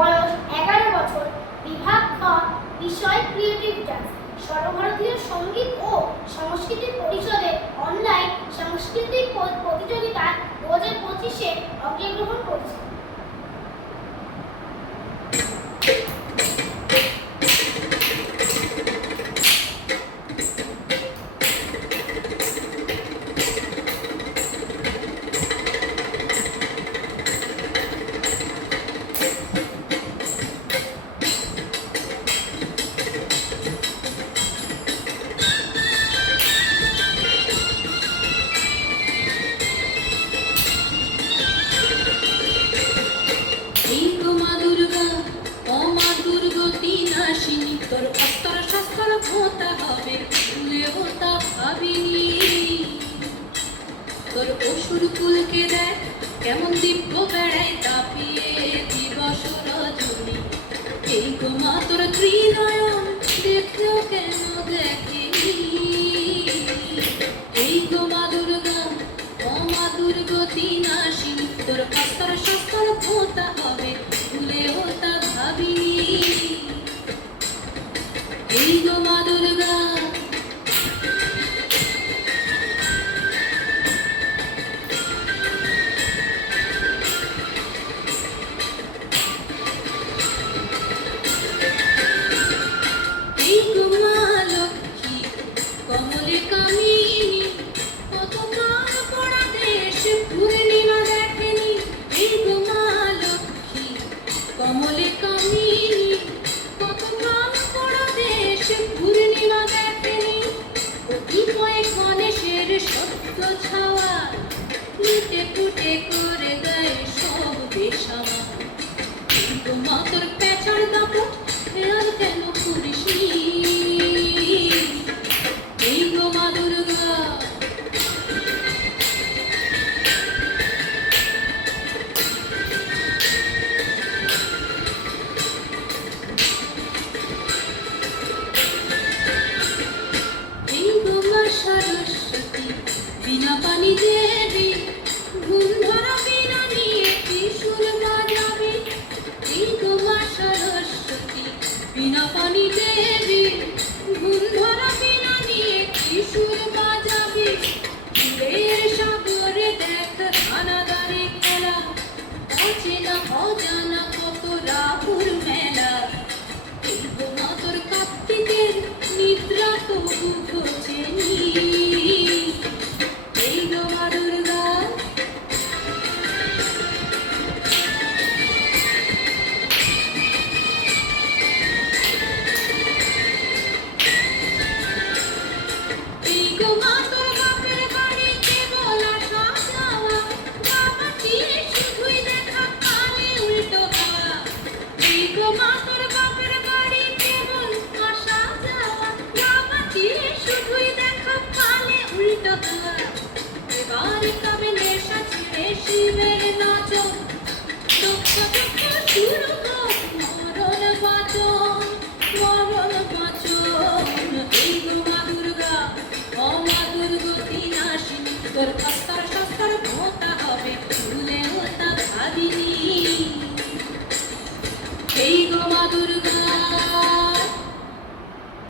বয়স 11 বছর, বিভাগ বা বিষয় ক্রিয়েটিভ ডান্স। সর্বভারতীয় সঙ্গীত ও সংস্কৃতি পরিষদের অনলাইন সাংস্কৃতিক প্রতিযোগিতায় 2025-এ অংশগ্রহণ করেছে। তোর অস্তর শস্ত্র হতে হবে, ভুলেও তা ভাবিনি। তোর অসুর কুলকে দেখ কেমন দিব্য বেড়ায় তাপিয়ে দিবস রজনী। এই গো মা তোর ত্রিনয়ন দেখেও কেন দেখেনি। এই গো মা দুর্গা, ও মা দুর্গতি নাশিনী, তোর অস্তর শস্ত্র হতে হবে, ভুলেও তা ভাবিনি। এই গো মা দুর্গা, এই গো মা লক্ষ্মী কমলে কামিনী, কত কাল পড়া দেশ পূর্ণিমা দেখেনি। এই গো মা লক্ষ্মী কমলে কামিনী, কত কাল পড়া দেশ পূর্ণিমা দেখেনি। কতিপয় গণেশের সত্য ছাওয়া লুটে পুটে করে দেয় সব বেশামা। এই গো মা তোর পেঁচার দাপট আর কেন করিসনি। এই গো মা দুর্গা, এই গো মা সরস্বতী বিনা পানি দেবী, ঘুম ধরা বিনা নিয়ে ত্রিশূল বাজাবি। এই গো মা সরস্বতী বিনা পানি দেবী, ঘুম ধরা বিনা নিয়ে ত্রিশূল বাজাবি। ফুলের সাগরে দেখ খানাদারে খেলা, অচেনা অজানা কত রাহুর মেলা। এই গো মা তোর কার্তিকের নিদ্রা তবু ঘোচেনি। এই গো মা দুর্গা, এই গো মা তোর বাপের বাড়ি কেবল আসা যাওয়া, বাবাটি শুধুই দেখা কালে উল্টো খাওয়া। এই গো মা তোর বাপের বাড়ি কেবল আসা যাওয়া, বাবাটি শুধুই দেখা কালে উল্টো খাওয়া। এবার কবে নেশা ছেড়ে শিবের নাচন, দক্ষ দক্ষ শুরু কর